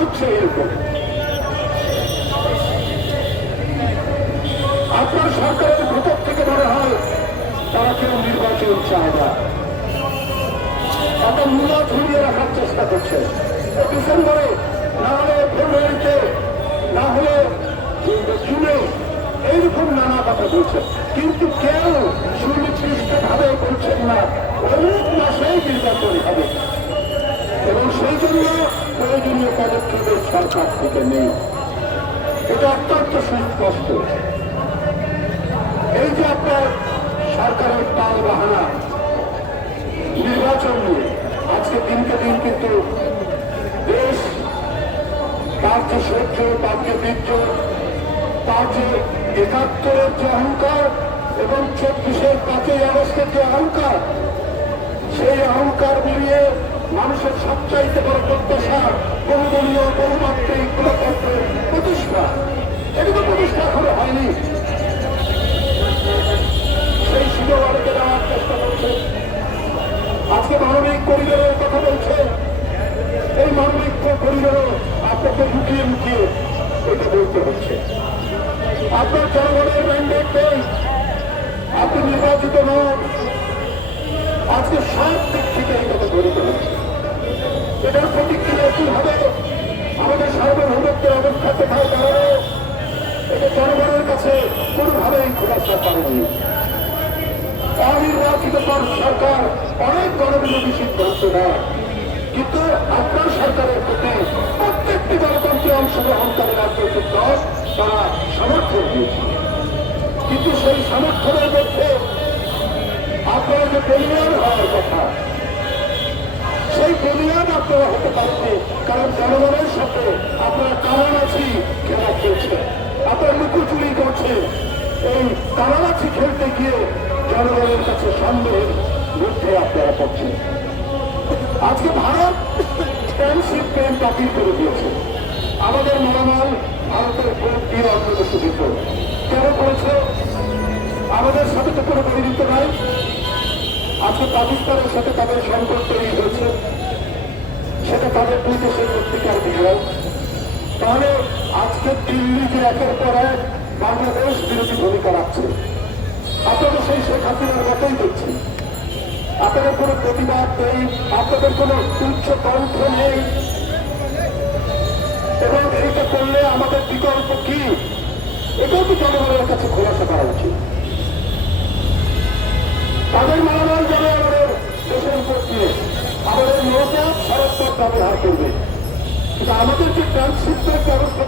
হচ্ছে এরকম। আপনার সরকারের ভেতর থেকে মনে হয় তারা কেউ নির্বাচন চায় না, একটা মূলা ঝুলিয়ে রাখার চেষ্টা করছে। ডিসেম্বরে না হলে ফেব্রুয়ারিতে না হলে জুনে এইরকম নানা কথা বলছে, কিন্তু কেউ সুনির্দিষ্ট ভাবে বলছেন না অনেক মাসেই নির্বাচন হবে এবং সেই জন্য প্রয়োজনীয় পদক্ষেপের সরকার থেকে নেই। এটা অত্যন্ত সুস্পষ্ট। এই যে আপনার সরকারের টাল বাহানা নির্বাচন নিয়ে, আজকে দিনকে দিন কিন্তু দেশ তার যে সহ্য, তার যে বীর্য, তার যে ৭১-এর যে অহংকার এবং ২৪-এর ৫ই আগস্টের যে অহংকার, সেই অহংকার মিলিয়ে মানুষের সবচাইতে বড় প্রত্যাশা বহুদলীয় বহুমাত্রিক গণতন্ত্রের প্রতিষ্ঠা। এগুলো প্রতিষ্ঠা এখনো হয়নি, সেই সুযোগ অনেকে দেওয়ার চেষ্টা করছে। আজকে মানবিক করিডোরের কথা বলছে, এই মানবিক করিডোরও আপনাকে লুকিয়ে লুকিয়ে এটা বলতে হচ্ছে। আপনার জনগণের ম্যান্ডেট নেই, আপনি নির্বাচিত নন, আজকে সব দিক থেকে এই কথা বলতে হচ্ছে। এটার প্রতিক্রিয়া কি হবে? আমাদের সার্বভৌমত্বের অবস্থা কোথায় দাঁড়ানো, এটা জনগণের কাছে কোনোভাবেই খোলাসা করেনি। অনির্বাচিত সরকার অনেক গণবিরোধী সিদ্ধান্ত নেয়, কিন্তু আপনার সরকারের প্রতি প্রত্যেকটি গণতন্ত্রে অংশগ্রহণকারী রাজনৈতিক দল তারা সমর্থন দিয়েছে, কিন্তু সেই সমর্থনের মধ্যে আপনার যে বলিয়ান হওয়ার কথা, সেই বলিয়ান আপনারা হতে পারেননি, কারণ জনগণের সাথে আপনারা কারামাছি খেলা খেলছে, আপনার লুকোচুরি করছে। এই কারামাছি খেলতে গিয়ে জনগণের কাছে সন্দেহের মধ্যে আপনারা পড়ছেন। আজকে ভারত ট্রানশিপ ট্রেন বাতিল করে দিয়েছে, আমাদের মালামাল ভারতের ভোট দিয়ে অগ্রগত কেন করেছে? আমাদের সাথে তো কোনো পরিচিত নাই। আজকে পাকিস্তানের সাথে তাদের সংকট তৈরি হয়েছে, সেটা তাদের দুই দেশের পত্রিকার বিষয়। তাহলে আজকে দিল্লি যে একের পর এক বাংলাদেশ বিরোধী ভূমিকা রাখছে, আপনাদের সেই শেখ হাসিনার মতোই দেখছি। আপনাদের কোনো প্রতিবাদ নেই, আপনাদের কোনো উচ্চ কণ্ঠ নেই, এবং এইটা করলে আমাদের বিকল্প কি, এটাও তো জনগণের কাছে খোলাসা করা উচিত। তাদের মালামাল যাবে আমাদের দেশের উপর দিয়ে, আমাদের নৌপথ সড়কপথ ব্যবহার করবে, কিন্তু আমাদের যে ট্রান্সশিপের ব্যবস্থা